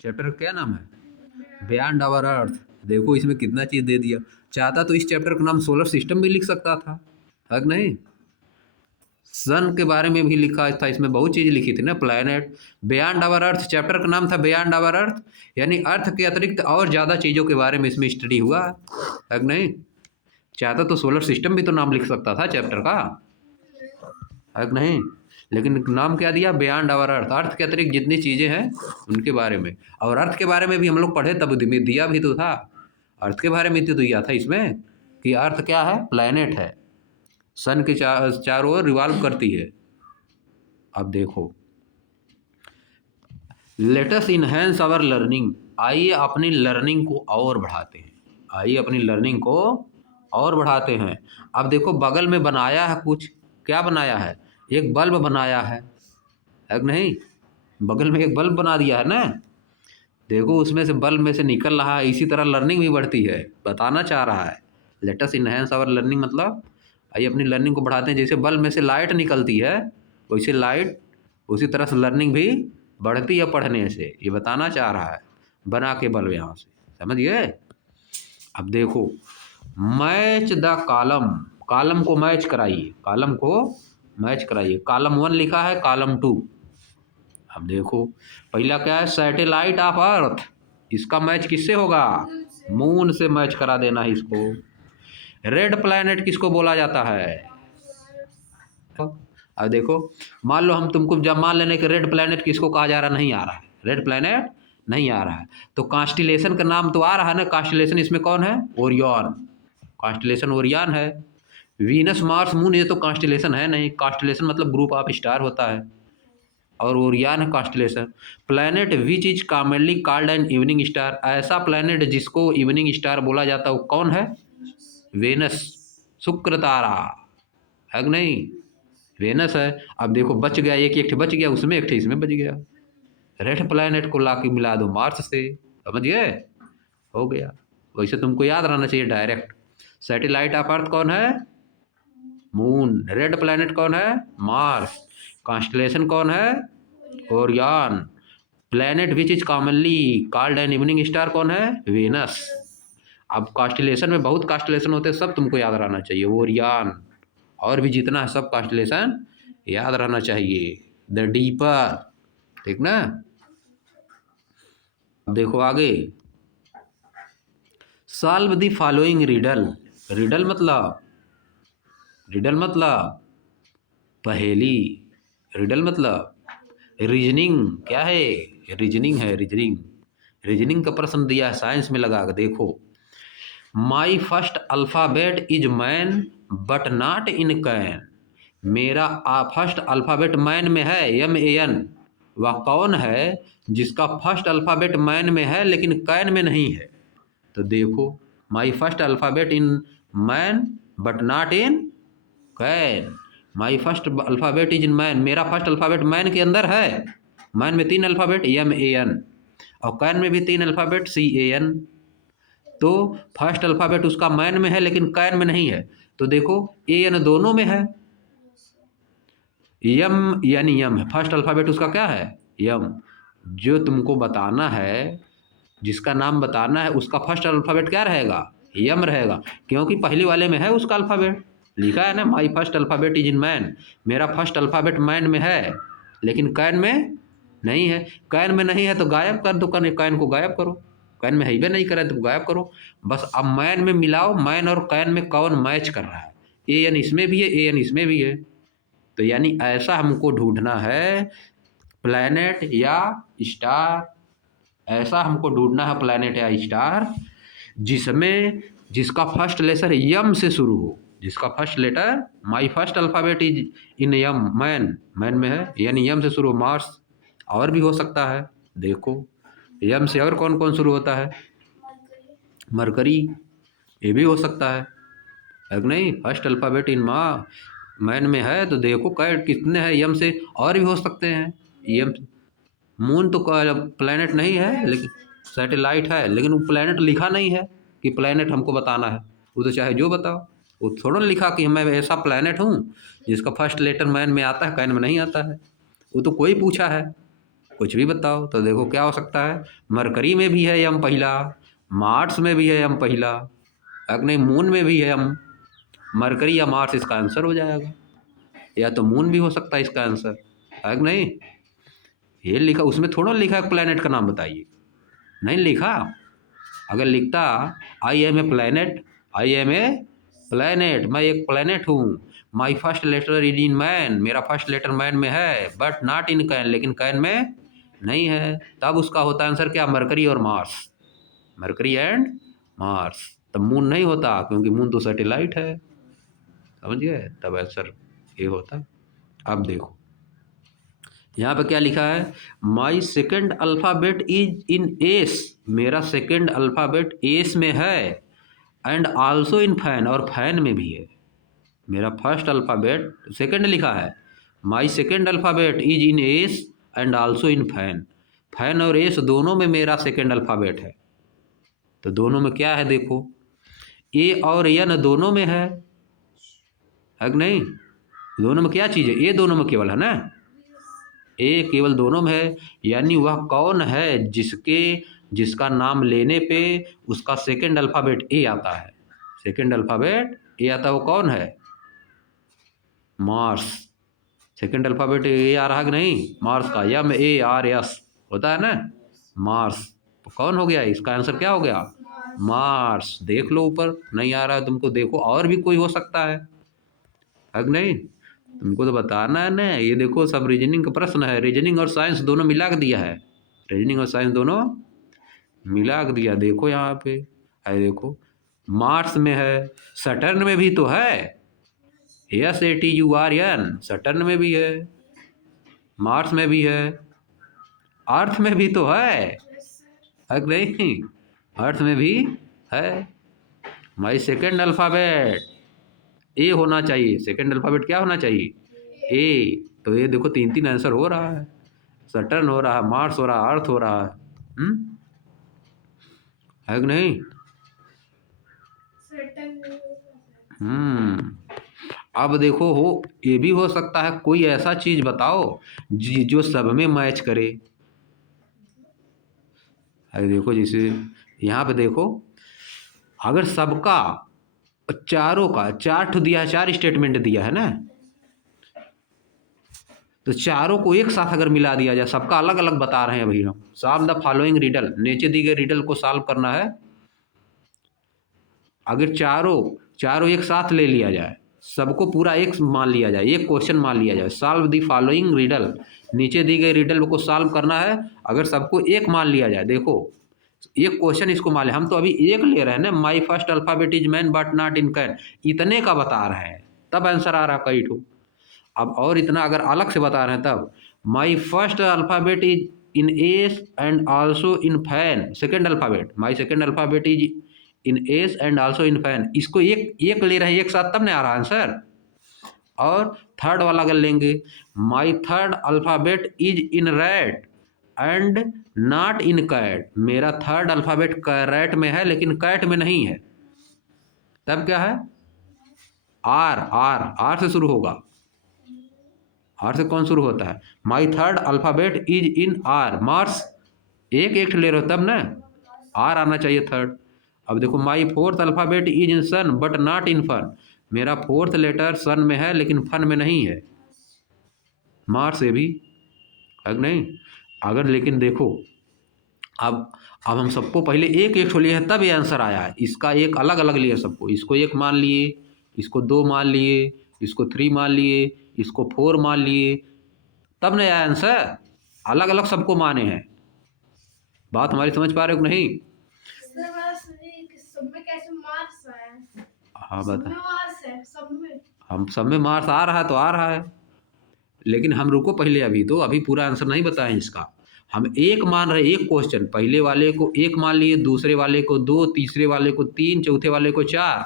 Chapter का क्या नाम है? Beyond our earth. देखो इसमें कितना चीज़ दे दिया। चाहता तो इस चैप्टर का नाम सोलर सिस्टम भी लिख सकता था, है कि नहीं? सन के बारे में भी लिखा था, इसमें बहुत चीज़ लिखी थी ना, planet. Beyond our earth chapter का नाम था, बियॉन्ड आवर अर्थ, यानी अर्थ के अतिरिक्त और ज़्यादा चीज़ों के बारे में इसमें स्टडी हुआ है कि नहीं? चाहता तो सोलर सिस्टम भी तो नाम लिख सकता था चैप्टर का, है कि नहीं? लेकिन नाम क्या दिया? बियॉन्ड आवर अर्थ, अर्थ के अतिरिक्त जितनी चीज़ें हैं उनके बारे में। और अर्थ के बारे में भी हम लोग पढ़े तब दिया भी तो था, अर्थ के बारे में तो दिया था इसमें कि अर्थ क्या है? प्लैनेट है, सन के चारों ओर रिवॉल्व करती है। अब देखो, लेटस इनहेंस आवर लर्निंग, आइए अपनी लर्निंग को और बढ़ाते हैं, आइए अपनी लर्निंग को और बढ़ाते हैं। अब देखो बगल में बनाया है कुछ, क्या बनाया है? एक बल्ब बनाया है कि नहीं? बगल में एक बल्ब बना दिया है ना। देखो उसमें से बल्ब में से निकल रहा है, इसी तरह लर्निंग भी बढ़ती है, बताना चाह रहा है। लेटस इनहेंस आवर लर्निंग मतलब आइए अपनी लर्निंग को बढ़ाते हैं। जैसे बल्ब में से लाइट निकलती है वैसे लाइट उसी तरह से लर्निंग भी बढ़ती है पढ़ने से, ये बताना चाह रहा है बना के बल्ब यहाँ से, समझिए। अब देखो, मैच द कॉलम, कॉलम को मैच कराइए, कॉलम को मैच कराइए। कॉलम 1 लिखा है, कॉलम 2। अब देखो पहला क्या है? सैटेलाइट ऑफ अर्थ, इसका मैच किससे होगा? मून से मैच करा देना है इसको। रेड प्लैनेट किसको बोला जाता है? अब देखो, मान लो हम तुमको जब मान लेने के रेड प्लैनेट किसको कहा जा रहा, नहीं आ रहा है, रेड प्लैनेट नहीं आ रहा है, तो कॉन्स्टिलेशन का नाम तो आ रहा है ना। कॉन्स्टिलेशन इसमें कौन है? ओरियन, कॉन्स्टिलेशन ओरियन है। वीनस मार्स मून ये तो कॉन्स्टिलेशन है नहीं, कॉन्स्टिलेशन मतलब ग्रुप ऑफ स्टार होता है, और ओरियन है constellation. Planet which is commonly called an evening star, ऐसा प्लैनेट जिसको इवनिंग स्टार बोला जाता है वो कौन है? वेनस, शुक्र तारा, है कि नहीं? वेनस है। अब देखो बच गया, एक बच गया, उसमें एक इसमें बच गया। रेड प्लैनेट को ला के मिला दो मार्स से, समझ गए? हो गया। वैसे तुमको याद रहना चाहिए डायरेक्ट। सैटेलाइट ऑफ अर्थ कौन है? मून। रेड प्लैनेट कौन है? मार्स। कॉन्स्टलेशन कौन है? Orion. Planet which is commonly called an evening star कौन है? वेनस। अब कॉन्स्टलेशन में बहुत कॉन्स्टलेशन होते हैं, सब तुमको याद रहना चाहिए। ओरियन और भी जितना है सब कॉन्स्टलेशन याद रहना चाहिए। द डीपर, ठीक ना? देखो आगे, solve the following riddle. Riddle मतलब, रिडल मतलब पहेली, रिडल मतलब रीजनिंग। क्या है? रीजनिंग है, रीजनिंग। रीजनिंग का प्रश्न दिया है साइंस में लगा कर देखो। माई first alphabet is man but not in can, मेरा फर्स्ट अल्फ़ाबेट मैन में है, MAN। वह कौन है जिसका फर्स्ट अल्फ़ाबेट मैन में है लेकिन कैन में नहीं है? तो देखो, माई first alphabet in man but not in can, my first alphabet is in man, मेरा फर्स्ट अल्फ़ाबेट मैन के अंदर है। मैन में 3 अल्फ़ाबेट MAN, और कैन में भी 3 अल्फ़ाबेट CAN। तो फर्स्ट अल्फ़ाबेट उसका मैन में है लेकिन कैन में नहीं है। तो देखो AN दोनों में है, यम यानी यम है, फर्स्ट अल्फ़ाबेट उसका क्या है? यम। जो तुमको बताना है, जिसका नाम बताना है उसका फर्स्ट अल्फ़ाबेट क्या रहेगा? यम रहेगा, क्योंकि पहले वाले में है उसका अल्फ़ाबेट, लिखा है ना, माई first alphabet is in man, मेरा फर्स्ट अल्फ़ाबेट मैन में है लेकिन कैन में नहीं है। कैन में नहीं है तो गायब कर दो, कैन को गायब करो, कैन में है भी नहीं करे तो गायब करो। बस अब मैन में मिलाओ, मैन और कैन में कौन मैच कर रहा है? AN इसमें भी है, AN इसमें भी है। तो यानी ऐसा हमको ढूंढना है प्लैनेट या स्टार, ऐसा हमको ढूंढना है प्लैनेट या स्टार जिसमें जिसका फर्स्ट लेटर यम से शुरू हो, जिसका first letter, my first alphabet is in M, man, man में है यानी यम से शुरू हो। मार्स और भी हो सकता है, देखो यम से और कौन कौन शुरू होता है? मरकरी, ये भी हो सकता है कि नहीं? फर्स्ट अल्फ़ाबेट इन मैन में है तो देखो कैट कितने हैं यम से, और भी हो सकते हैं यम। मून तो प्लैनेट नहीं है लेकिन सैटेलाइट है, लेकिन वो प्लैनेट लिखा नहीं है कि प्लैनेट हमको बताना है, वो तो चाहे जो बताओ, वो थोड़ा ना लिखा कि मैं ऐसा प्लैनेट हूँ जिसका फर्स्ट लेटर मैन में आता है कैन में नहीं आता है, वो तो कोई पूछा है कुछ भी बताओ। तो देखो क्या हो सकता है, मरकरी में भी है यम पहला, मार्स में भी है यम पहला, अगर नहीं मून में भी है यम। मरकरी या मार्स इसका आंसर हो जाएगा, या तो मून भी हो सकता है इसका आंसर, है कि नहीं। ये लिखा, उसमें थोड़ा लिखा है प्लेनेट का नाम बताइए, नहीं लिखा। अगर लिखता I am a planet, I am a planet, मैं एक प्लेनेट हूँ, my first letter is in man, मेरा फर्स्ट लेटर मैन में है, बट नॉट इन कैन, लेकिन कैन में नहीं है, तब उसका होता आंसर क्या, मरकरी और मार्स, मरकरी एंड मार्स। तब मून नहीं होता, क्योंकि मून तो सैटेलाइट है, समझ गए, तब आंसर ये होता। अब देखो यहाँ पे क्या लिखा है, माई second alphabet is in S, मेरा सेकेंड अल्फ़ाबेट एस में है, एंड आल्सो इन फैन, और फैन में भी है। मेरा फर्स्ट अल्फ़ाबेट सेकेंड लिखा है, माई second alphabet is in S and also in fan, fan और एस दोनों में मेरा सेकेंड अल्फ़ाबेट है। तो दोनों में क्या है देखो, ए और एन दोनों में है कि नहीं, दोनों में क्या चीज़ है, ए दोनों में केवल है ना, ए केवल दोनों में है, यानी वह कौन है जिसका नाम लेने पे उसका सेकेंड अल्फ़ाबेट ए आता है, सेकेंड अल्फ़ाबेट ए आता है, वो कौन है, मार्स। सेकेंड अल्फ़ाबेट ए आ रहा कि नहीं, मार्स का, एम ए आर एस होता है ना, मार्स। तो कौन हो गया, इसका आंसर क्या हो गया, मार्स। देख लो ऊपर, नहीं आ रहा है तुमको, देखो और भी कोई हो सकता है कि नहीं, तुमको तो बताना है ना। ये देखो सब रीजनिंग का प्रश्न है, रीजनिंग और साइंस दोनों मिला के दिया है, रीजनिंग और साइंस दोनों मिला के दिया। देखो यहाँ पे है, देखो मार्स में है, सटर्न में भी तो है, SATURN, सटर्न में भी है, मार्स में भी है, अर्थ में भी तो है कि नहीं, अर्थ में भी है। भाई सेकेंड अल्फ़ाबेट ए होना चाहिए, सेकेंड अल्फ़ाबेट क्या होना चाहिए, ए। तो ये देखो तीन तीन आंसर हो रहा है, सटर्न हो रहा है, मार्स हो रहा है, अर्थ हो रहा है, है कि नहीं। अब देखो हो, ये भी हो सकता है कोई ऐसा चीज बताओ जो सब में मैच करे। अरे देखो जैसे यहाँ पे देखो, अगर सबका चारों का चार ठो दिया है, चार स्टेटमेंट दिया है ना, तो चारों को एक साथ अगर मिला दिया जाए, सबका अलग अलग बता रहे हैं अभी हम, सॉल्व द फॉलोइंग रिडल, नीचे दी गई रिडल को सॉल्व करना है। अगर चारों एक साथ ले लिया जाए, सबको पूरा एक मान लिया जाए, एक क्वेश्चन मान लिया जाए, सॉल्व दी फॉलोइंग रिडल, नीचे दी गई रिडल को सॉल्व करना है। अगर सबको एक मान लिया जाए, देखो एक क्वेश्चन इसको मान ले, हम तो अभी एक ले रहे हैं ना, my first alphabet is man but not in can, इतने का बता रहे हैं, तब आंसर आ रहा कई ठो। अब और इतना अगर अलग से बता रहे हैं, तब my first alphabet is in S and also in fan, second alphabet, my second alphabet is in S and also in fan, इसको एक एक ले रहे हैं एक साथ, तब नहीं आ रहा आंसर। और थर्ड वाला अगर लेंगे, my third alphabet is in rat and not in cat, मेरा थर्ड अल्फाबेट कैरेट में है लेकिन कैट में नहीं है, तब क्या है, आर, आर, आर से शुरू होगा, आर से कौन शुरू होता है, माई third alphabet is in are, Mars, एक एक ले रहे हो तब ना, आर आना चाहिए थर्ड। अब देखो my fourth alphabet is in sun but not in fun, मेरा फोर्थ लेटर सन में है लेकिन फन में नहीं है, मार्स से भी, है कि नहीं। अगर लेकिन देखो अब हम सबको पहले एक एक लिए हैं, तब ये आंसर आया है, इसका एक अलग अलग लिए सबको, इसको एक मान लिए, इसको दो मान लिए, इसको थ्री मान लिए, इसको फोर मान लिए, तब नहीं आया आंसर, अलग अलग सबको माने हैं। बात हमारी समझ पा रहे हो कि नहीं। हाँ बता, हम सब में मार्क्स आ रहा है तो आ रहा है, लेकिन हम रुको पहले, अभी पूरा आंसर नहीं बताएं इसका। हम एक मान रहे, एक क्वेश्चन, पहले वाले को एक मान लिए, दूसरे वाले को दो, तीसरे वाले को तीन, चौथे वाले को चार।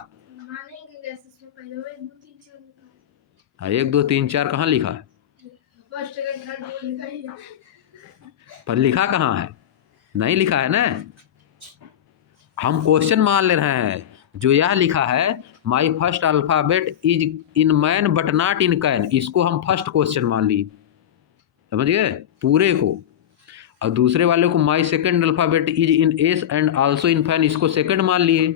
हाँ, एक दो तीन चार कहाँ लिखा है, पर लिखा कहाँ है, नहीं लिखा है ना। हम क्वेश्चन मान ले रहे हैं, जो यह लिखा है my first alphabet is in man but not in can, इसको हम फर्स्ट क्वेश्चन मान लिए, समझ गए पूरे को। और दूसरे वाले को माई second alphabet is in S and also in fan, इसको सेकेंड मान लिए,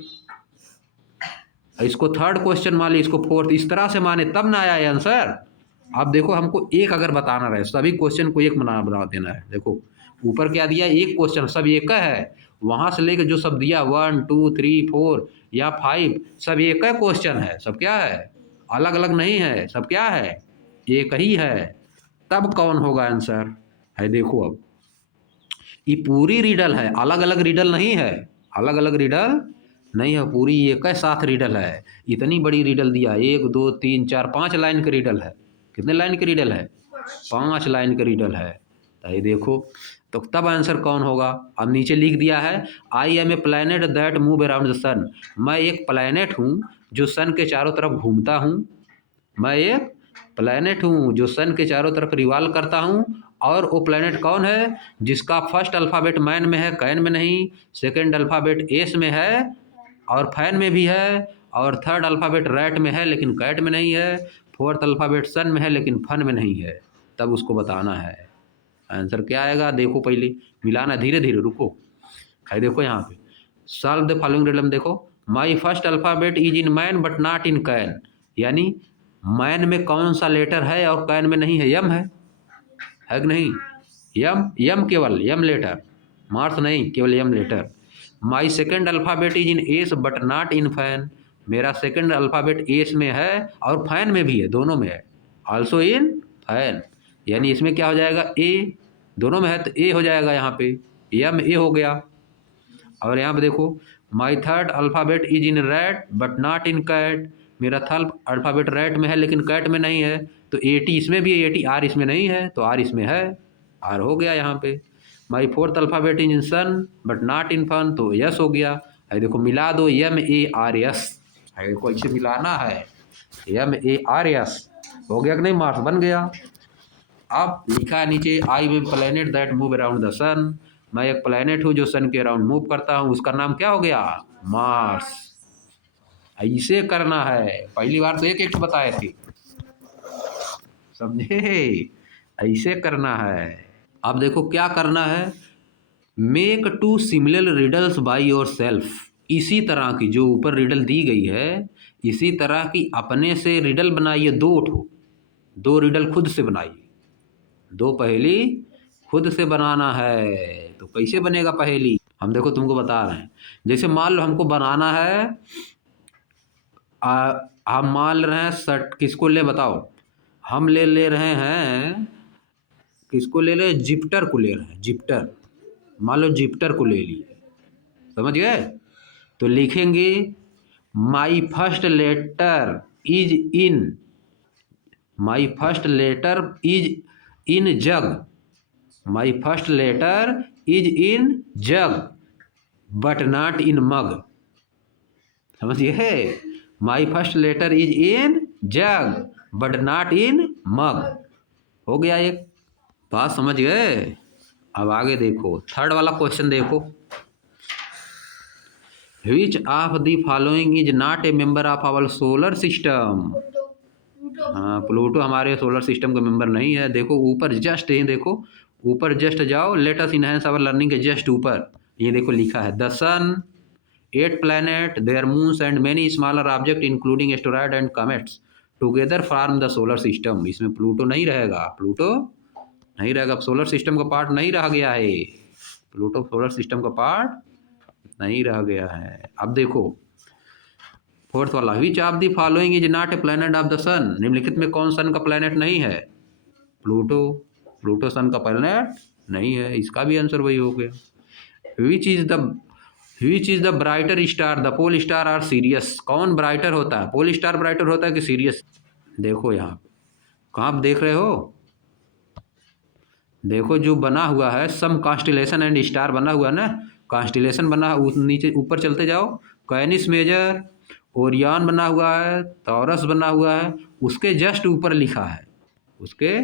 इसको थर्ड क्वेश्चन मान लिए, इसको फोर्थ, इस तरह से माने तब ना आया आंसर। अब देखो हमको एक अगर बताना रहे, सभी क्वेश्चन को एक बना देना है। देखो ऊपर क्या दिया, एक क्वेश्चन, सब एक का है, वहाँ से लेकर जो सब दिया 1 2 3 4 या 5 सब एक का क्वेश्चन है, सब क्या है, अलग अलग नहीं है, सब क्या है, एक ही है। तब कौन होगा आंसर है। देखो अब ये पूरी रीडल है, अलग अलग रीडल नहीं है, अलग अलग रीडल नहीं है, पूरी एक साथ रीडल है। इतनी बड़ी रीडल दिया, 1 2 3 4 5 लाइन की रीडल है। कितने लाइन की रीडल है, 5 लाइन की रीडल है। तो ये देखो, तो तब आंसर कौन होगा। अब नीचे लिख दिया है, I am a planet that move around the sun, मैं एक प्लैनेट हूँ जो सन के चारों तरफ घूमता हूँ, मैं एक प्लैनेट हूँ जो सन के चारों तरफ रिवॉल्व करता हूँ। और वो प्लैनेट कौन है, जिसका फर्स्ट अल्फ़ाबेट मैन में है, कैन में नहीं, सेकंड अल्फ़ाबेट एस में है और फैन में भी है, और थर्ड अल्फ़ाबेट रैट में है लेकिन कैट में नहीं है, फोर्थ अल्फ़ाबेट सन में है लेकिन फन में नहीं है। तब उसको बताना है आंसर क्या आएगा। देखो पहले मिलाना, धीरे धीरे रुको। है देखो यहाँ पे, सॉल्व द फॉलोइंग रिडल में देखो, माई first alphabet is in man but not in can, यानी मैन में कौन सा लेटर है और कैन में नहीं है, यम है कि नहीं, यम, यम केवल यम लेटर, मार्स नहीं, केवल M letter. My second alphabet is in S but not in fan, मेरा सेकेंड अल्फ़ाबेट एस में है और फैन में भी है, दोनों में है, आल्सो इन फैन, यानी इसमें क्या हो जाएगा, ए, दोनों में है तो ए हो जाएगा यहाँ पे, यम ए हो गया। और यहाँ पे देखो, my third alphabet is in rat but not in cat, मेरा थर्ड अल्फ़ाबेट रैट में है लेकिन कैट में नहीं है, तो ए टी इसमें भी है, ए टी, आर इसमें नहीं है तो आर इसमें है, आर हो गया यहाँ पे। My fourth alphabet is in sun but not in fun, तो यस हो गया। है देखो मिला दो, यम ए आर यस, है देखो इसे मिलाना है, यम ए आर यस हो गया कि नहीं, मार्क्स बन गया। अब लिखा है नीचे, I am planet that move around the sun, मैं एक प्लैनेट हूँ जो सन के अराउंड मूव करता हूँ, उसका नाम क्या हो गया, मार्स। ऐसे करना है, पहली बार तो एक एक बताए थे, समझे, ऐसे करना है। अब देखो क्या करना है, make 2 similar riddles by your self, इसी तरह की जो ऊपर रिडल दी गई है इसी तरह की अपने से रिडल बनाइए, 2 रिडल खुद से बनाइए, 2 पहेली खुद से बनाना है। तो कैसे बनेगा पहेली, हम देखो तुमको बता रहे हैं। जैसे मान लो हमको बनाना है, हम मान रहे हैं शर्ट, किसको ले बताओ, हम ले रहे हैं, किसको ले रहे हैं, जिप्टर को ले रहे हैं, जिप्टर, मान लो जिप्टर को ले लिए, समझ गए। तो लिखेंगे, my first letter is in, my first letter is in jug, my first letter is in jug but not in mug, समझिए, my first letter is in jug but not in mug, हो गया एक, बात समझ गए। अब आगे देखो, थर्ड वाला क्वेश्चन देखो, which of the following is not a member of our solar system, हाँ प्लूटो हमारे सोलर सिस्टम का मेंबर नहीं है। देखो ऊपर जस्ट, ये देखो ऊपर जस्ट जाओ, let us enhance our learning के जस्ट ऊपर ये देखो लिखा है, the sun, 8 planet, their moons and many smaller object including asteroid and comets together form the solar system. इसमें प्लूटो नहीं रहेगा, प्लूटो नहीं रहेगा, अब सोलर सिस्टम का पार्ट नहीं रह गया है, प्लूटो सोलर सिस्टम का पार्ट नहीं रह गया है। अब देखो फोर्थ वाला, which of the following is not a planet of the sun, निम्नलिखित में कौन सन का प्लैनेट नहीं है, प्लूटो, प्लूटो सन का प्लैनेट नहीं है, इसका भी आंसर वही हो गया। Which is the brighter star, the pole star or Sirius, कौन ब्राइटर होता है, पोल स्टार ब्राइटर होता है कि सीरियस। देखो यहाँ कहाँ आप देख रहे हो, देखो जो बना हुआ है सम कॉन्स्टिलेशन एंड स्टार बना हुआ ना, कॉन्स्टिलेशन बना, नीचे ऊपर चलते जाओ, कैनिस मेजर, ओरियन बना हुआ है, टॉरस बना हुआ है, उसके जस्ट ऊपर लिखा है, उसके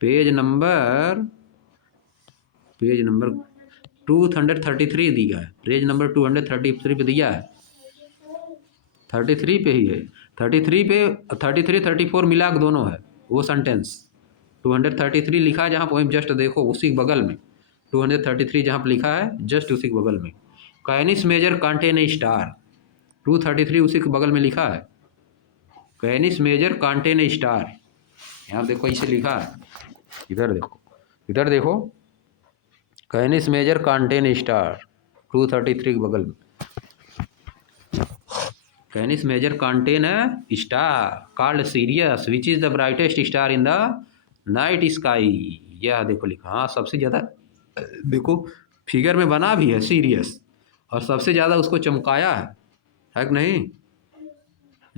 पेज नंबर 233 दिया है, पेज नंबर 233 पे दिया है, 33 पे ही है, 33 पे 33 34 मिला के दोनों है वो सेंटेंस, 233 लिखा है जहाँ पर, वहीं जस्ट देखो उसी के बगल में 233 जहाँ पर लिखा है जस्ट उसी के बगल में Canis Major contain a star. 233 उसी के बगल में लिखा है Canis Major contain a star. यहाँ देखो इसे लिखा है, इधर देखो कैनिस मेजर कंटेन स्टार 233 के बगल में Canis Major contain star called Sirius which is the brightest star in the night sky. यह देखो लिखा, हाँ सबसे ज़्यादा देखो फिगर में बना भी है सीरियस और सबसे ज़्यादा उसको चमकाया है कि नहीं।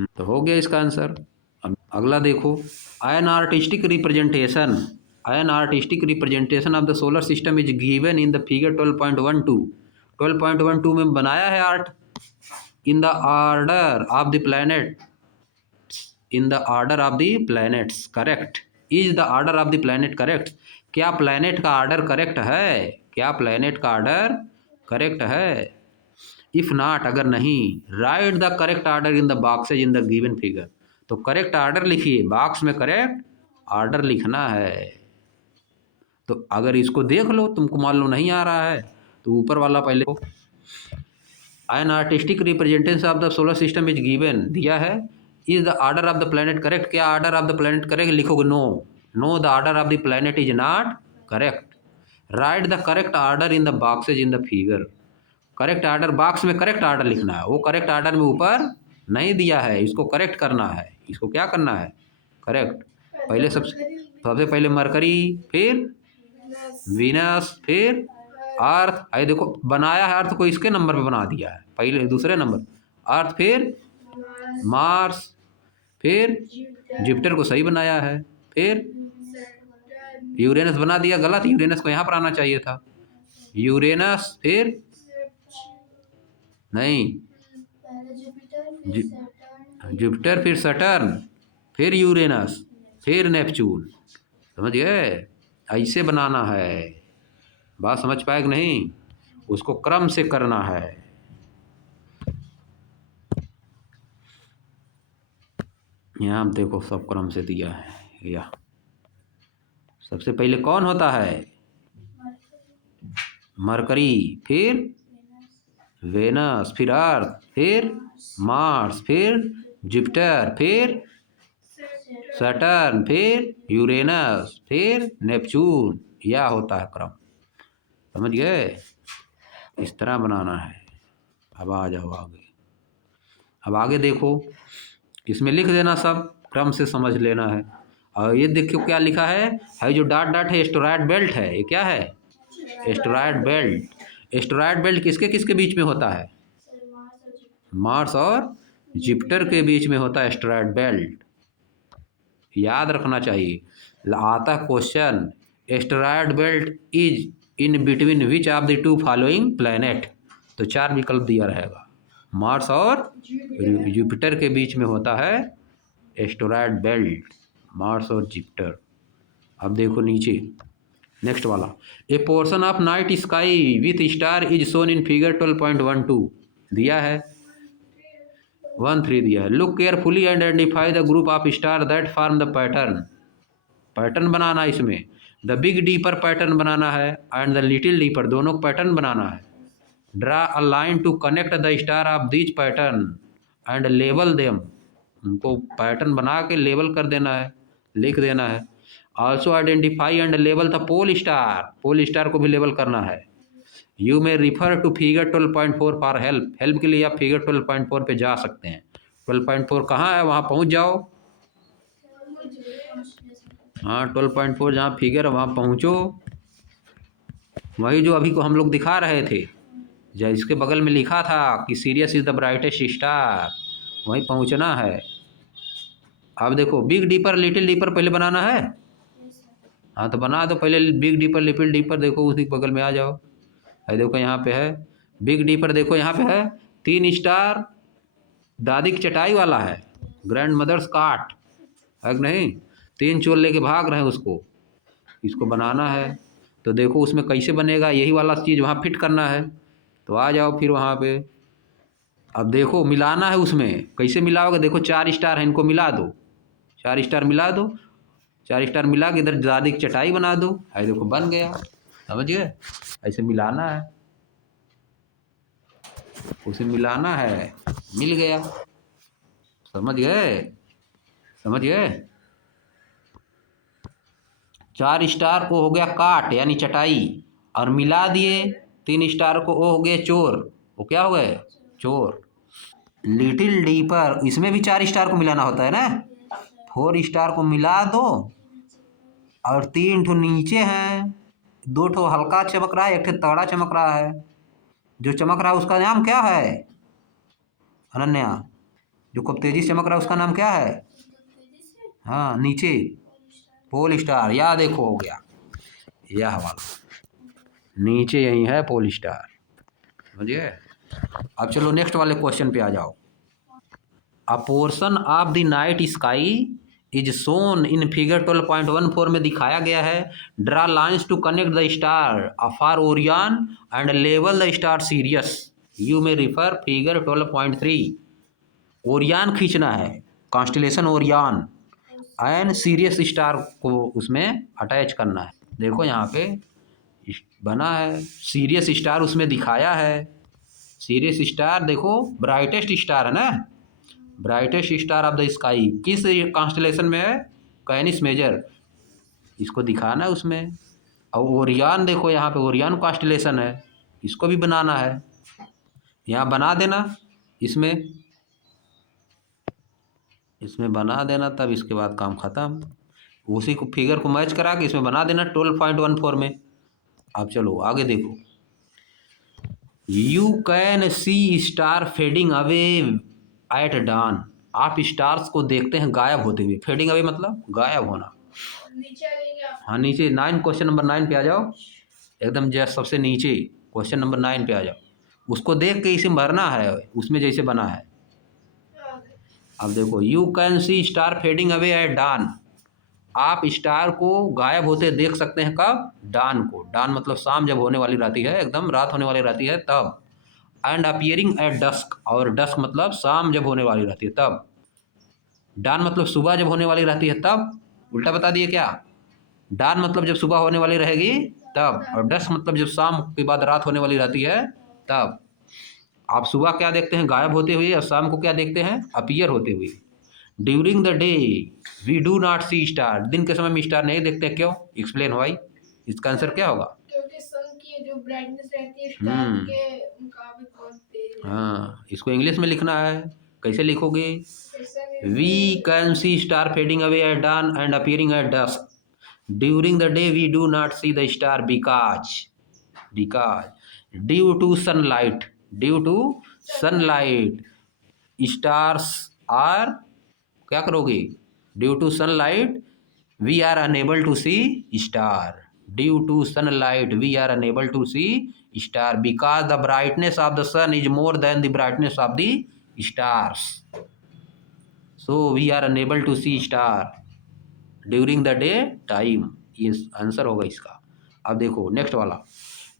तो हो गया इसका आंसर। अब अगला देखो, N artistic representation of the solar system is given in the figure 12.12। 12.12 में बनाया है art in the order of the planets correct. Is the order of the planet correct. क्या प्लैनेट का ऑर्डर करेक्ट है? If not, अगर नहीं, right the correct order in the boxes in the given figure. तो correct order लिखिए, box में correct order लिखना है। तो अगर इसको देख लो, तुमको मालूम नहीं आ रहा है तो ऊपर वाला पहले an artistic representation of the solar system is given दिया है। Is the order of the planet correct. क्या order of the planet correct लिखोगे? No the order of the planet is not correct. Write the correct order in the boxes in the figure. Correct order box में correct order लिखना है, वो correct order में ऊपर नहीं दिया है, इसको करेक्ट करना है। इसको क्या करना है? करेक्ट। पहले सबसे पहले मरकरी, फिर वीनस, फिर अर्थ। अरे देखो बनाया है अर्थ को इसके नंबर पे बना दिया है, पहले दूसरे नंबर अर्थ, फिर मार्स, फिर जुपिटर को सही बनाया है, फिर यूरेनस बना दिया गलत। यूरेनस को यहाँ पर आना चाहिए था। यूरेनस, फिर नहीं, जुपिटर, फिर सटर्न, फिर यूरेनस, फिर नेपच्यून। समझ गए? ऐसे बनाना है। बात समझ पाए कि नहीं? उसको क्रम से करना है। यहाँ देखो सब क्रम से दिया है। या सबसे पहले कौन होता है? मरकरी, फिर वेनस, फिर अर्थ, फिर मार्स, फिर जुपिटर, फिर सटर्न, फिर यूरेनस, फिर नेपच्यून। यह होता है क्रम। समझ गए? इस तरह बनाना है। अब आ जाओ आगे। अब आगे देखो, इसमें लिख देना, सब क्रम से समझ लेना है। और ये देखो क्या लिखा है जो डॉट डॉट है, एस्टेरॉयड बेल्ट है। ये क्या है? Asteroid belt. एस्टेरॉयड बेल्ट किसके किसके बीच में होता है? मार्स और जुपिटर के बीच में होता है एस्टेरॉयड बेल्ट। याद रखना चाहिए। आता question, asteroid belt is in between which of the two following planet. तो 4 विकल्प दिया रहेगा। मार्स और जुपिटर के बीच में होता है एस्टेरॉयड बेल्ट, मार्स और जुपिटर। अब देखो नीचे नेक्स्ट वाला, a portion of night sky with star is shown in figure 12.12 दिया है। 13 दिया है। Look carefully and identify the group of star that form the pattern बनाना। इसमें द बिग डीपर पैटर्न बनाना है एंड द लिटिल डीपर, दोनों pattern बनाना है। Draw a line to connect the star of this pattern and label them. उनको pattern बना के लेबल कर देना है, लिख देना है। Also identify and label the pole star को भी लेबल करना है। You may refer to figure 12.4 for help के लिए आप फिगर 12.4 पे जा सकते हैं। 12.4 कहाँ है, वहाँ पहुँच जाओ। हाँ 12.4 जहाँ फिगर है वहाँ पहुँचो। वही जो अभी को हम लोग दिखा रहे थे, जो इसके बगल में लिखा था कि serious is the brightest star, वहीं पहुँचना है। अब देखो बिग डीपर लिटिल डीपर पहले बनाना है। हाँ तो बना दो पहले बिग डीपर लिटिल डीपर। देखो उसी बगल में आ जाओ। है देखो यहाँ पे है बिग डीपर। देखो यहाँ पे है 3 स्टार, दादी की चटाई वाला है, ग्रैंड मदर्स काट है कि नहीं। 3 चोर लेके भाग रहे हैं उसको, इसको बनाना है। तो देखो उसमें कैसे बनेगा, यही वाला चीज़ वहाँ फिट करना है। तो आ जाओ फिर वहाँ पे। अब देखो मिलाना है उसमें, कैसे मिलाओगे? देखो 4 स्टार है, इनको मिला दो, 4 स्टार मिला दो। 4 स्टार मिला के इधर ज़्यादा की चटाई बना दो, है देखो बन गया। समझ गए? ऐसे मिलाना है, उसे मिलाना है, मिल गया। समझ गए? समझ गए? 4 स्टार को हो गया काट यानी चटाई, और मिला दिए 3 स्टार को, वो हो गए चोर। वो क्या हो गए? चोर। लिटिल डीपर, इसमें भी 4 स्टार को मिलाना होता है ना। 4 स्टार को मिला दो, और 3 ठो नीचे हैं, 2 ठो हल्का चमक रहा है, 1 ठो तगड़ा चमक रहा है। जो चमक रहा है उसका नाम क्या है अनन्या? जो खूब तेजी से चमक रहा है उसका नाम क्या है? हाँ नीचे, पोल स्टार। या देखो हो गया यह वाला, नीचे यही है पोल स्टार। समझिए? अब चलो नेक्स्ट वाले क्वेश्चन पे आ जाओ। A portion of the night sky is shown in figure 12.14 में दिखाया गया है। Draw lines to connect the star for Orion and level the star Sirius. You may refer figure 12.3। Orion खींचना है, constellation Orion, and Sirius star को उसमें attach करना है। देखो यहाँ पे बना है, सीरियस स्टार उसमें दिखाया है। सीरियस स्टार देखो ब्राइटेस्ट स्टार है ना, brightest star of the sky किस कॉन्स्टलेशन में है? Canis Major. इसको दिखाना है उसमें। और ओरियन देखो यहाँ पे ओरियन कॉन्स्टलेशन है, इसको भी बनाना है। यहाँ बना देना, इसमें इसमें बना देना, तब इसके बाद काम ख़त्म। उसी को फिगर को मैच करा के इसमें बना देना 12.14 में। अब चलो आगे देखो। You can see star fading away at dawn. आप स्टार्स को देखते हैं गायब होते हुए। फेडिंग अवे मतलब गायब होना। हाँ नीचे 9, क्वेश्चन नंबर 9 पे आ जाओ, एकदम जस्ट सबसे नीचे क्वेश्चन नंबर 9 पे आ जाओ। उसको देख के इसे भरना है उसमें जैसे बना है। अब देखो, you can see star fading away at dawn. आप स्टार को गायब होते देख सकते हैं कब? डान को। डान मतलब शाम जब होने वाली रहती है, एकदम रात होने वाली रहती है तब। एंड अपियरिंग एट डस्क, और डस्क मतलब शाम जब होने वाली रहती है तब। डान मतलब सुबह जब होने वाली रहती है तब। उल्टा बता दिए क्या? डान मतलब जब सुबह होने वाली रहेगी तब, और डस्क मतलब जब शाम के बाद रात होने वाली रहती है तब। आप सुबह क्या देखते हैं? गायब होते हुए। और शाम को क्या देखते हैं? अपीयर होते हुए। During the day we do not see star. दिन के समय में स्टार नहीं देखते, क्यों? Explain why. इसका आंसर क्या होगा? क्योंकि सन की जो ब्राइटनेस रहती है स्टार के मुकाबले बहुत तेज है। हाँ, इसको इंग्लिश में लिखना है। कैसे लिखोगे? We can see star fading away at dawn and appearing at dusk. During the day we do not see the star because due to sunlight, stars are, क्या करोगे? Due to sunlight we are unable to see star. Due to sunlight we are unable to see star because the brightness of the sun is more than the brightness of the stars, so we are unable to see star during the day time. ये answer होगा इसका। अब देखो next वाला।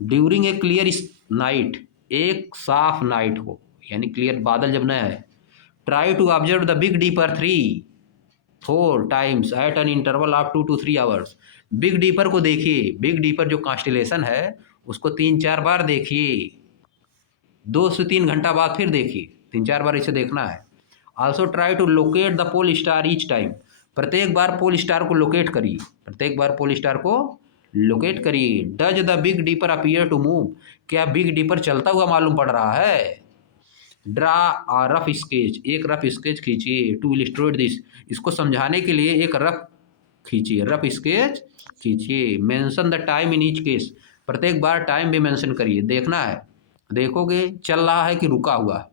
During a clear night, एक साफ night हो यानी क्लियर बादल जब न है, try to observe the big dipper 4 times at an interval of 2 to 3 hours। Big dipper को देखिए। बिग डीपर जो कॉन्स्टलेशन है उसको 3-4 बार देखिए, 2 से 3 घंटा बाद फिर देखिए, 3-4 बार इसे देखना है। Also try to locate the pole star each time. प्रत्येक बार पोल स्टार को लोकेट करिए, प्रत्येक बार पोल स्टार को लोकेट करिए। Does the big dipper appear to move. क्या बिग डीपर चलता हुआ मालूम पड़ रहा है? ड्रा आ रफ स्केच, एक रफ स्केच खींचिए। टू इलिस्ट्रेट दिस, इसको समझाने के लिए एक रफ खींचिए, रफ स्केच खींचिए। Mention the time in each case, प्रत्येक बार टाइम भी मेंशन करिए। देखना है, देखोगे चल रहा है कि रुका हुआ है,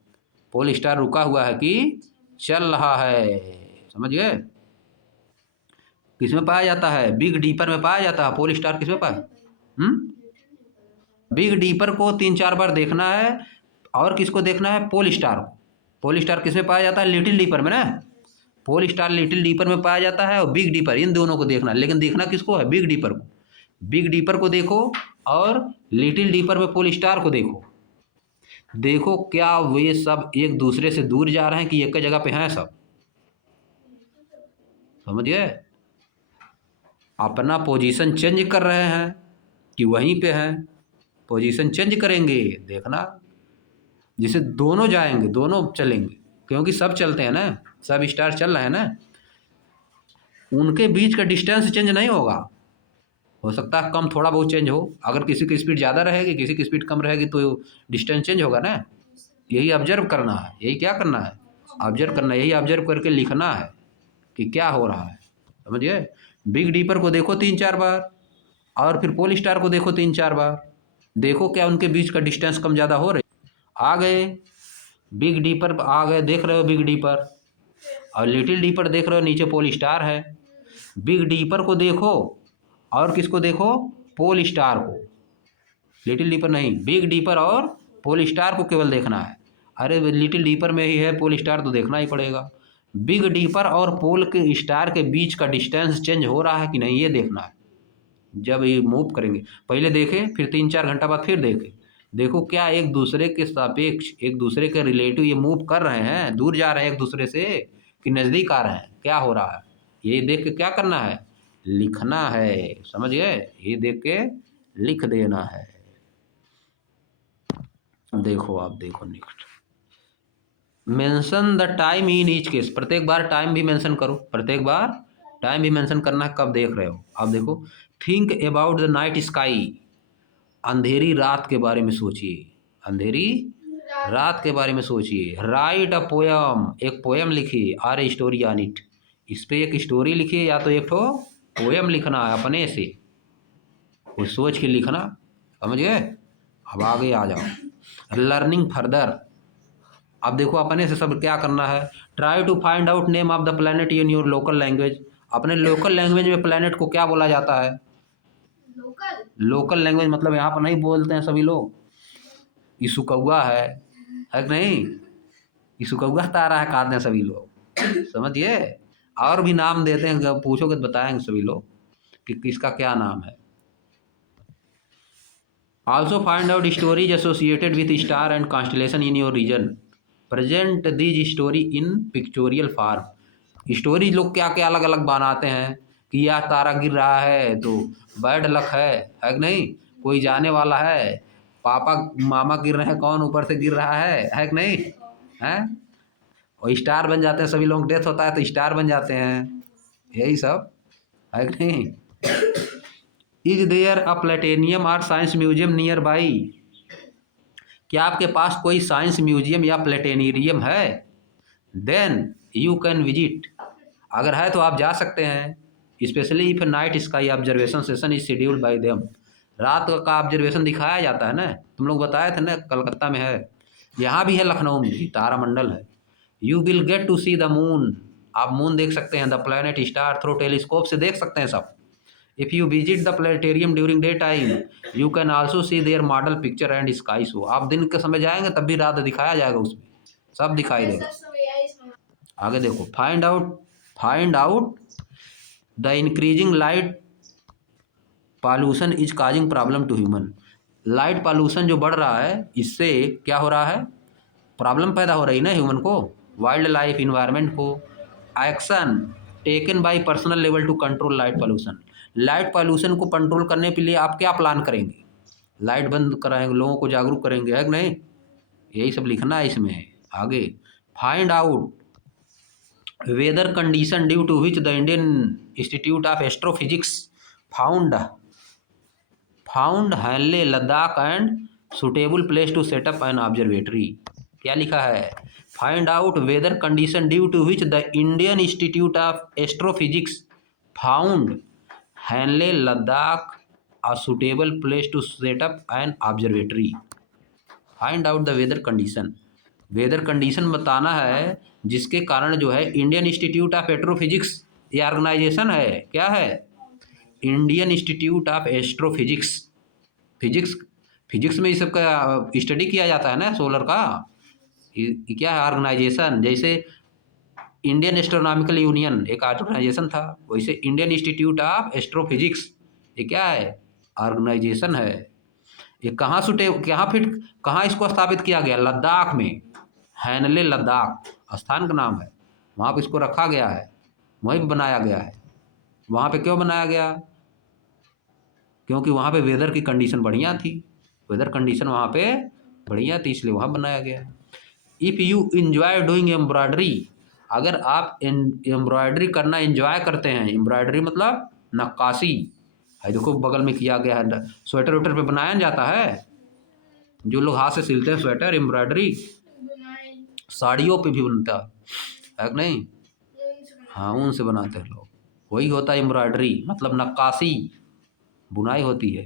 पोल स्टार रुका हुआ है कि चल रहा है। समझ गए? किसमें पाया जाता है? बिग डीपर में पाया जाता है। पोल स्टार किसमें पाया? बिग डीपर को 3-4 बार देखना है। और किसको देखना है? पोल स्टार को। पोल स्टार किसमें पाया जाता है? लिटिल डीपर में ना। पोल स्टार लिटिल डीपर में पाया जाता है और बिग डीपर, इन दोनों को देखना। लेकिन देखना किसको है? बिग डीपर को। बिग डीपर को देखो और लिटिल डीपर में पोल स्टार को देखो। देखो क्या वे सब एक दूसरे से दूर जा रहे हैं कि एक जगह पे हैं सब। समझ गए? अपना पोजीशन चेंज कर रहे हैं कि वहीं पे हैं, पोजीशन चेंज करेंगे देखना, जिसे दोनों जाएंगे, दोनों चलेंगे, क्योंकि सब चलते हैं ना, सब स्टार चल रहे हैं ना, उनके बीच का डिस्टेंस चेंज नहीं होगा। हो सकता है कम थोड़ा बहुत चेंज हो, अगर किसी की स्पीड ज़्यादा रहेगी, किसी की स्पीड कम रहेगी तो डिस्टेंस चेंज होगा ना। यही ऑब्जर्व करना है, यही क्या करना है, ऑब्जर्व करना है, यही ऑब्जर्व करके लिखना है कि क्या हो रहा है, समझिए। बिग डीपर को देखो 3-4 बार, और फिर पोल स्टार को देखो 3-4 बार, देखो क्या उनके बीच का डिस्टेंस कम ज़्यादा हो रही। आ गए बिग डीपर, आ गए, देख रहे हो बिग डीपर, और लिटिल डीपर देख रहे हो, नीचे पोल स्टार है। बिग डीपर को देखो और किसको देखो, पोल स्टार को, लिटिल डीपर नहीं, बिग डीपर और पोल स्टार को केवल देखना है। अरे लिटिल डीपर में ही है, पोल स्टार तो देखना ही पड़ेगा। बिग डीपर और पोल के स्टार के बीच का डिस्टेंस चेंज हो रहा है कि नहीं, ये देखना है। जब ये मूव करेंगे, पहले देखें, फिर 3-4 घंटा बाद फिर देखें, देखो क्या एक दूसरे के सापेक्ष, एक दूसरे के रिलेटिव ये मूव कर रहे हैं, दूर जा रहे हैं एक दूसरे से कि नज़दीक आ रहे हैं, क्या हो रहा है, ये देख के क्या करना है, लिखना है, समझ गए, ये देख के लिख देना है। देखो आप देखो next, mention the time in each case, प्रत्येक बार टाइम भी मेंशन करो, प्रत्येक बार टाइम भी मेंशन करना है कब देख रहे हो। आप देखो, think about the night sky, अंधेरी रात के बारे में सोचिए, अंधेरी रात के बारे में सोचिए। राइट अ पोयम, एक पोयम लिखिए, or a story on it, इस पे एक स्टोरी लिखिए, या तो एक ठो पोयम लिखना है अपने से, कुछ सोच के लिखना, समझ गए। अब आगे आ जाओ, लर्निंग फर्दर, अब देखो अपने से सब क्या करना है, try to find out name of the planet in your local language, अपने लोकल लैंग्वेज में प्लैनेट को क्या बोला जाता है, लोकल लोकल लैंग्वेज मतलब यहाँ पर नहीं बोलते हैं सभी लोग, इसुकौआ है कि नहीं, इसुकौआ तारा है कहते हैं सभी लोग, समझिए। और भी नाम देते हैं, जब पूछोगे तो बताएंगे सभी लोग कि किसका क्या नाम है। Also find out stories associated with star and constellation in your region. Present these story in pictorial form. Story लोग क्या क्या अलग अलग बनाते हैं कि यह तारा गिर रहा है तो बैड लक है कि नहीं, कोई जाने वाला है, पापा मामा गिर रहे हैं, कौन ऊपर से गिर रहा है कि नहीं, है। और स्टार बन जाते हैं सभी लोग, डेथ होता है तो स्टार बन जाते हैं, यही सब है कि नहीं। इज देयर अ प्लेटेनियम और साइंस म्यूजियम नियर बाई, क्या आपके पास कोई साइंस म्यूजियम या प्लेटेनियम है, देन यू कैन विजिट, अगर है तो आप जा सकते हैं। Specially if night sky observation session is scheduled bye them, रात का ऑब्जर्वेशन दिखाया जाता है ना, तुम लोग बताए थे ना, कलकत्ता में है, यहाँ भी है, लखनऊ में भी तारामंडल है। You will get to see the moon, आप मून देख सकते हैं, the planet star through telescope से देख सकते हैं सब। If you visit the planetarium during daytime, you can also see their model picture and sky show. आप दिन के समय जाएंगे तब भी रात दिखाया जाएगा, उसमें सब दिखाई देगा। आगे देखो, find out the increasing light pollution is causing problem to human, light pollution जो बढ़ रहा है, इससे क्या हो रहा है, प्रॉब्लम पैदा हो रही ना ह्यूमन को, वाइल्ड लाइफ इन्वायरमेंट को। Action taken by personal level to control light pollution, light pollution को कंट्रोल करने के लिए आप क्या प्लान करेंगे, लाइट बंद कराएंगे, लोगों को जागरूक करेंगे, है कि नहीं, यही सब लिखना है इसमें। आगे, find out weather condition due to which the Indian institute of Astrophysics found Hanle Ladakh and suitable place to set up an observatory, क्या लिखा है, find out weather condition due to which the Indian institute of Astrophysics found Hanle Ladakh a suitable place to set up an observatory. Find out the weather condition, weather condition बताना है जिसके कारण जो है Indian institute of astrophysics, ये organisation है, क्या है, Indian institute of astrophysics, physics, physics में ये सब का स्टडी किया जाता है ना, सोलर का, ये क्या है ऑर्गेनाइजेशन, जैसे इंडियन एस्ट्रोनॉमिकल यूनियन एक ऑर्गेनाइजेशन था, वैसे इंडियन इंस्टीट्यूट ऑफ एस्ट्रोफिजिक्स ये क्या है, ऑर्गेनाइजेशन है। ये कहाँ इसको स्थापित किया गया, लद्दाख में, हैनले लद्दाख स्थान का नाम है, वहाँ पर इसको रखा गया है, वहीं पर बनाया गया है। वहाँ पे क्यों बनाया गया, क्योंकि वहाँ पे वेदर की कंडीशन बढ़िया थी, वेदर कंडीशन वहाँ पे बढ़िया थी, इसलिए वहाँ बनाया गया। If you enjoy doing embroidery, अगर आप एम्ब्रॉयडरी करना इंजॉय करते हैं, एम्ब्रॉयडरी मतलब नक्काशी है, देखो बगल में किया गया है, स्वेटर वेटर पे बनाया जाता है, जो लोग हाथ से सिलते हैं स्वेटर, एम्ब्रॉयडरी बुनाई साड़ियों पे भी बनता है कि नहीं? ऊन से बनाते हाँ, ऊन से बनाते हैं लोग, वही होता है एम्ब्रॉयडरी, मतलब नक्काशी, बुनाई होती है।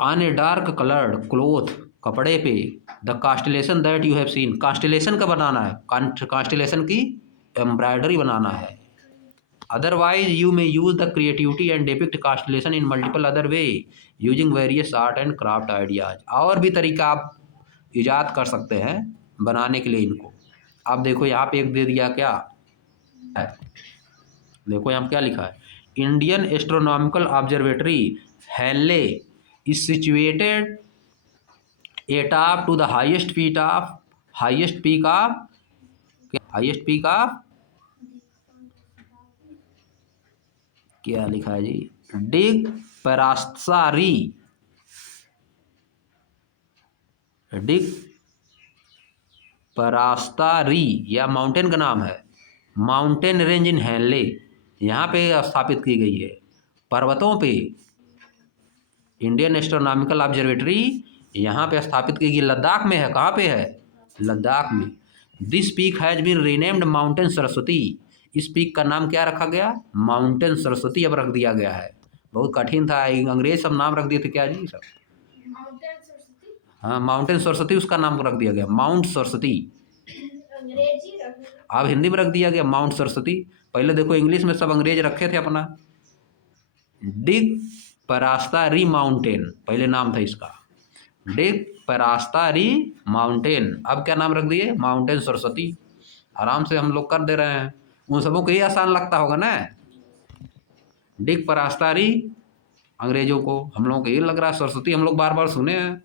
On a dark coloured cloth, कपड़े पे, the constellation that you have seen, constellation का बनाना है, कांस्टेलेशन की एम्ब्रॉयडरी बनाना है। Otherwise you may use the creativity and depict constellation in multiple other way using various art and craft ideas, और भी तरीका आप ईजाद कर सकते हैं बनाने के लिए इनको। आप देखो यहाँ पे एक दे दिया क्या है, देखो यहाँ क्या लिखा है, Indian astronomical observatory Hanle is situated atop to the highest peak of highest peak of क्या लिखा है जी, डिग परास्तारी, डिग परास्तारी या माउंटेन का नाम है, माउंटेन रेंज इन हैले, यहाँ पे स्थापित की गई है, पर्वतों पे। इंडियन एस्ट्रोनॉमिकल ऑब्जर्वेटरी यहाँ पे स्थापित की गई, लद्दाख में है, कहाँ पे है, लद्दाख में। This peak has been renamed mountain Saraswati, इस पीक का नाम क्या रखा गया, माउंटेन सरस्वती अब रख दिया गया है। बहुत कठिन था, अंग्रेज सब नाम रख दिए थे क्या जी सब, माउंटेन सरस्वती, हाँ माउंटेन सरस्वती उसका नाम रख दिया गया, माउंट सरस्वती। अंग्रेजी रख अब हिंदी में रख दिया गया माउंट सरस्वती, पहले देखो इंग्लिश में सब अंग्रेज रखे थे अपना। डिग परास्तारी माउंटेन पहले नाम था इसका, डिग परास्तारी माउंटेन, अब क्या नाम रख दिए, माउंटेन सरस्वती। आराम से हम लोग कर दे रहे हैं, उन सबों को ये आसान लगता होगा ना, डिग परास्तारी अंग्रेजों को, हम लोगों को ये लग रहा है सरस्वती, हम लोग बार बार सुने हैं।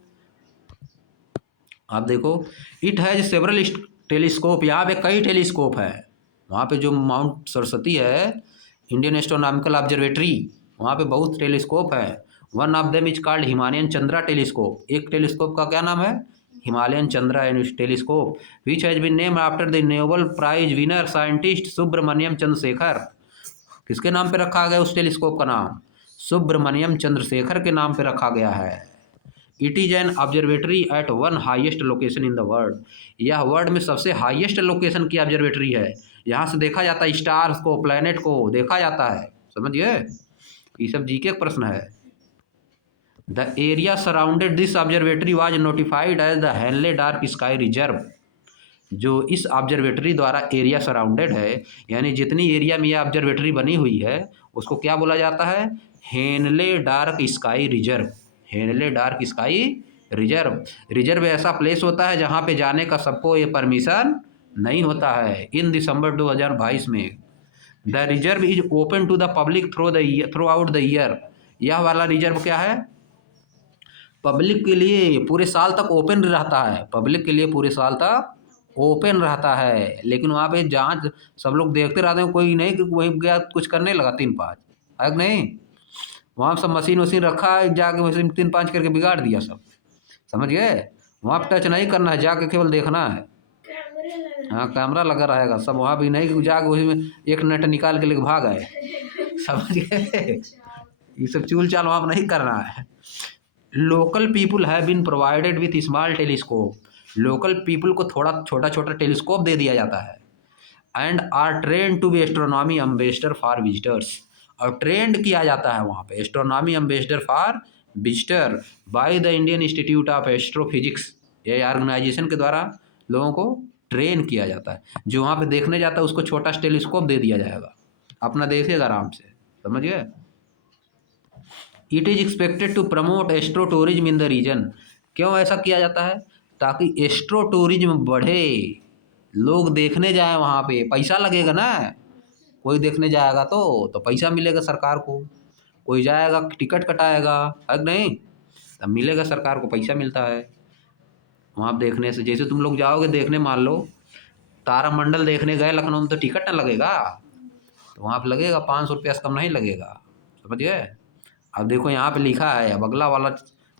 आप देखो, इट हैज सेवरल टेलीस्कोप, यहाँ पे कई टेलीस्कोप है, वहाँ पे जो माउंट सरस्वती है, इंडियन एस्ट्रोनॉमिकल ऑब्जर्वेटरी, वहाँ पे बहुत टेलीस्कोप है। One of them is called Himalayan Chandra telescope, एक टेलीस्कोप का क्या नाम है, Himalayan Chandra telescope, which has been name after the Nobel prize winner scientist Subramanyan Chandrasekhar, किसके नाम पे रखा गया उस टेलीस्कोप का नाम, सुब्रमण्यम चंद्रशेखर के नाम पे रखा गया है। It is an observatory at one highest location in the world, यह वर्ल्ड में सबसे हाईएस्ट लोकेशन की ऑब्जर्वेटरी है, यहाँ से देखा जाता है स्टार्स को, प्लैनेट को देखा जाता है, समझिए, ये सब जीके का प्रश्न है। The area surrounded this observatory was notified as the Hanle dark sky reserve, जो इस ऑब्जर्वेटरी द्वारा एरिया सराउंडेड है, यानी जितनी एरिया में यह ऑब्जर्वेटरी बनी हुई है उसको क्या बोला जाता है, Hanle dark sky reserve, Hanle dark sky reserve. Reserve ऐसा प्लेस होता है जहाँ पे जाने का सबको ये परमिशन नहीं होता है। इन दिसंबर 2022 में the reserve is open to the public throughout the year, यह वाला रिजर्व क्या है, पब्लिक के लिए पूरे साल तक ओपन रहता है, पब्लिक के लिए पूरे साल तक ओपन रहता है, लेकिन वहाँ पे जांच सब लोग देखते रहते हैं, कोई नहीं कि वहीं गया कुछ करने लगा 3-5 है कि नहीं, वहाँ सब मशीन वशीन रखा है, जाके मशीन 3-5 करके बिगाड़ दिया सब, समझ गए, वहाँ पे टच नहीं करना है, जाके केवल देखना है, कैमरे लगे, हाँ कैमरा लगा रहेगा सब, वहाँ भी नहीं कि जाके उसी में एक नट निकाल के लेके भाग आए, समझ गए, ये सब चूल चाल वहाँ पर नहीं करना है। Local people have been provided with small telescope, local people को थोड़ा छोटा छोटा टेलीस्कोप दे दिया जाता है, and are train to be astronomy ambassador for visitors, और ट्रेंड किया जाता है वहाँ पे astronomy ambassador for visitor by the Indian institute of astrophysics, ये ऑर्गेनाइजेशन के द्वारा लोगों को ट्रेन किया जाता है, जो वहाँ पे देखने जाता है उसको छोटा टेलीस्कोप दे दिया जाएगा, अपना देखेगा आराम से, समझ गए। It is expected to promote astro tourism in the region, क्यों ऐसा किया जाता है, ताकि एस्ट्रो टूरिज्म बढ़े, लोग देखने जाए वहाँ पे, पैसा लगेगा ना, कोई देखने जाएगा तो पैसा मिलेगा सरकार को, कोई जाएगा टिकट कटाएगा है कि नहीं, तब मिलेगा सरकार को, पैसा मिलता है वहाँ देखने से। जैसे तुम लोग जाओगे देखने, मान लो तारामंडल देखने गए लखनऊ में, तो टिकट ना लगेगा, तो वहाँ पर लगेगा 500 रुपया से कम नहीं लगेगा, समझ गए। अब देखो यहाँ पे लिखा है, अब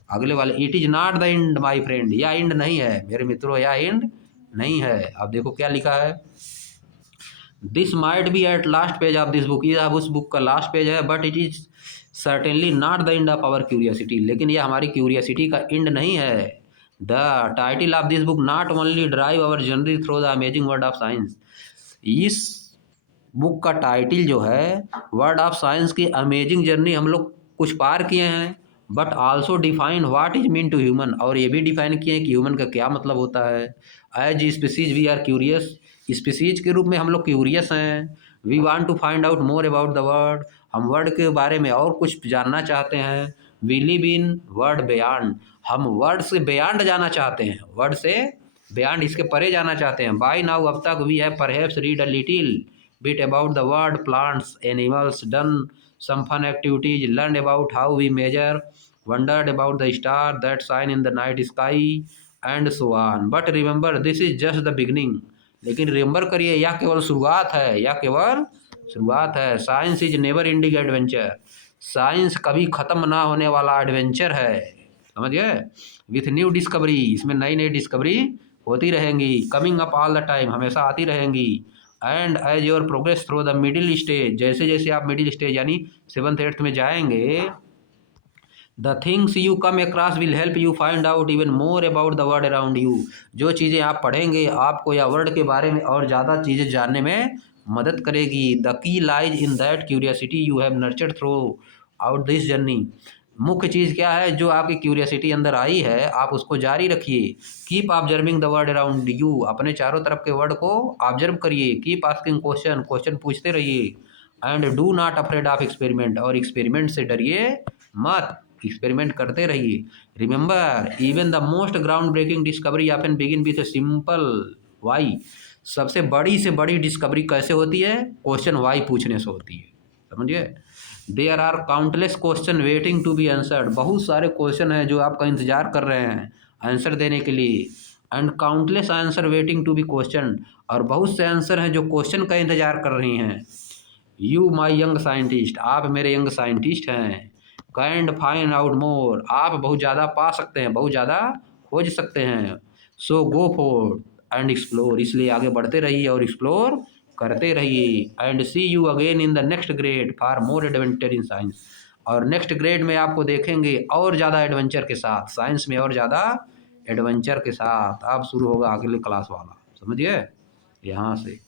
अगले वाले, it is not the and my friend, यह एंड नहीं है मेरे मित्रों, यह एंड नहीं है। अब देखो क्या लिखा है, this might be at last page of this book, ये अब उस बुक का लास्ट पेज है, but it is certainly not the end of our curiosity, लेकिन यह हमारी क्यूरियोसिटी का एंड नहीं है। The title of this book not only drive our journey through the amazing world of science, इस book का title जो है वर्ड ऑफ साइंस की अमेजिंग जर्नी हम लोग कुछ पार किए हैं, but also define what is mean to human, और ये भी डिफाइन किए हैं कि ह्यूमन का क्या मतलब होता है। As species we are curious, species के रूप में हम लोग क्यूरियस हैं। We want to find out more about the world, हम वर्ड के बारे में और कुछ जानना चाहते हैं। We live in world beyond, हम वर्ड से बियॉन्ड जाना चाहते हैं, वर्ड से बियॉन्ड इसके परे जाना चाहते हैं। बाय नाउ अब तक we have perhaps read a little bit about the world, plants, animals, done some fun activities, learned about how we measure, wondered about the stars that shine in the night sky, and so on. But remember, this is just the beginning. लेकिन remember करिए, यह केवल शुरुआत है, यह केवल शुरुआत है। Science is never ending adventure, science कभी ख़त्म ना होने वाला एडवेंचर है, समझ गए। विथ न्यू डिस्कवरी, इसमें नई नई डिस्कवरी होती रहेंगी। Coming up all the time, हमेशा आती रहेंगी। And as your progress through the middle stage, जैसे जैसे आप मिडिल स्टेज यानी 7th 8th में जाएंगे, the things you come across will help you find out even more about the world around you, जो चीज़ें आप पढ़ेंगे आपको या वर्ल्ड के बारे में और ज़्यादा चीज़ें जानने में मदद करेगी। The key lies in that curiosity you have nurtured through out this journey, मुख्य चीज़ क्या है, जो आपकी क्यूरियोसिटी अंदर आई है आप उसको जारी रखिए। Keep observing the world around you, अपने चारों तरफ के वर्ल्ड को ऑब्जर्व करिए। कीप आस्किंग क्वेश्चन, क्वेश्चन पूछते रहिए। And do not afraid of experiment, और एक्सपेरिमेंट से डरिए मत, एक्सपेरिमेंट करते रहिए। Remember even the most ground breaking discovery often begin with a simple why, सबसे बड़ी से बड़ी डिस्कवरी कैसे होती है, क्वेश्चन वाई पूछने से होती है, समझिए। There are countless question waiting to be answered, बहुत सारे क्वेश्चन हैं जो आपका इंतजार कर रहे हैं आंसर देने के लिए। And countless answer waiting to be question, और बहुत से आंसर हैं जो क्वेश्चन का इंतजार कर रही हैं। यू माई यंग साइंटिस्ट, आप मेरे यंग साइंटिस्ट हैं। कैंड फाइंड आउट मोर, आप बहुत ज़्यादा पा सकते हैं, बहुत ज़्यादा खोज सकते हैं। So go for and explore, इसलिए आगे बढ़ते रहिए और एक्सप्लोर करते रहिए। And see you again in the next grade for more adventure in science, और नेक्स्ट ग्रेड में आपको देखेंगे और ज़्यादा एडवेंचर के साथ, साइंस में और ज़्यादा एडवेंचर के साथ। अब शुरू होगा अगले क्लास वाला, समझिए यहाँ से।